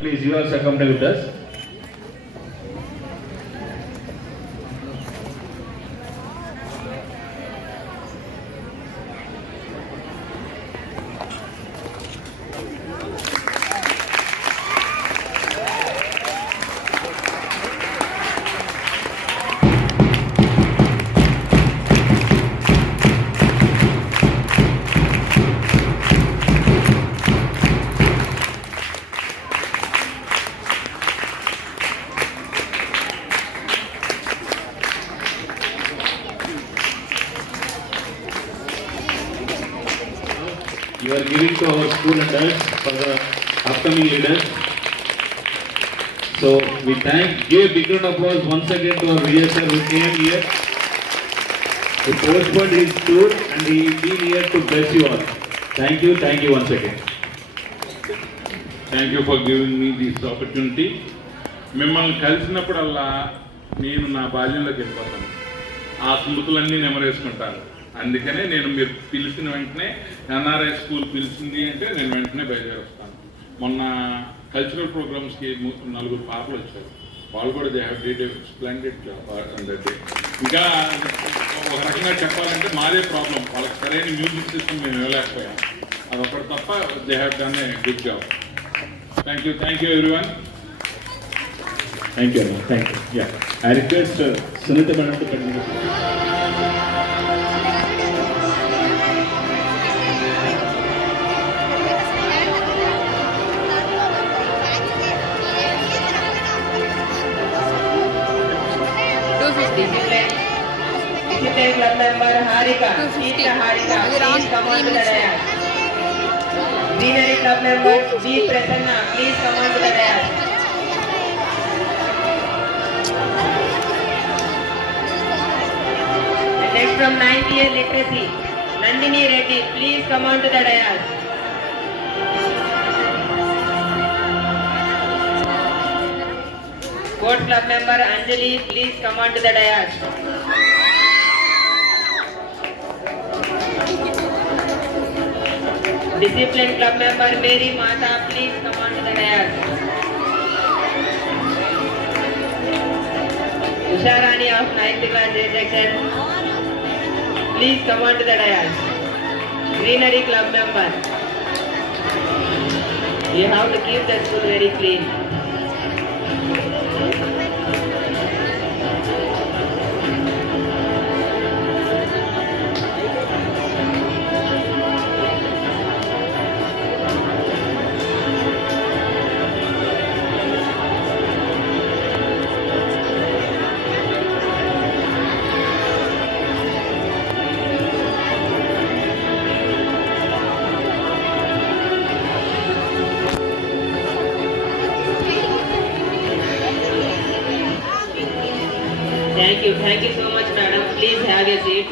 Please, you also accompany with us. You are giving to our school adults for the upcoming leaders. So we give a big round of applause once again to our Vijay sir who came here. He postponed his tour and he been here to bless you all. Thank you once again. Thank you for giving me this opportunity. మిమ్మల్ని కలిసినప్పుడల్లా నేను నా బాల్యంలోకి వెళ్ళిపోతాను. ఆ స్మృతులన్నీ నెమరేసుకుంటాను. అందుకనే నేను మీరు పిలిచిన వెంటనే ఎన్ఆర్ఐ స్కూల్ పిలిచింది అంటే నేను వెంటనే బయలుదేరి వస్తాను. మొన్న కల్చరల్ ప్రోగ్రామ్స్కి 4 పాపలు వచ్చారు. వాళ్ళు కూడా they have did a splendid job అంటే ఇంకా ఒక రకంగా చెప్పాలంటే మాదే ప్రాబ్లం, వాళ్ళకి సరైన మ్యూజిక్ సిస్టమ్ మేము ఇవ్వలేకపోయాం. అదొకటి తప్ప they have done a good job. Thank you everyone. Thank you. Yeah. I request Sunita Madam to continue. Discipline Club member Harika, Sita Harika, please come on to the dais. Greenery Club member G. Prasanna, please come on to the dais. And next from 9th year literacy, Nandini Reddy, please come on to the dais. Sports Club member Anjali, please come on to the dais. Discipline Club member Mary Mata, please come on to the dais. Usharani of 9th class A section, please come on to the dais. Greenery Club member, you have to keep the school very clean. Thank you so much, madam. Please have a seat.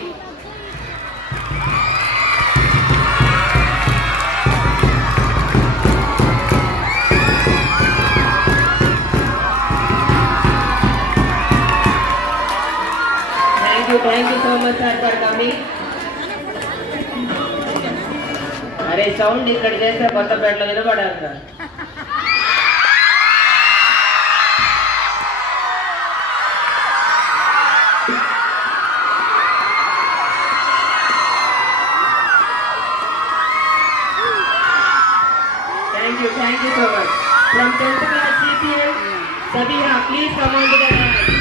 Thank you so much, sir, for coming. अरे sound ఇక్కడ చేస్తే కొత్తపేటలో వినపడాలి. Thank you so much. From 10th class CPL, Sabira, please come on to the dais.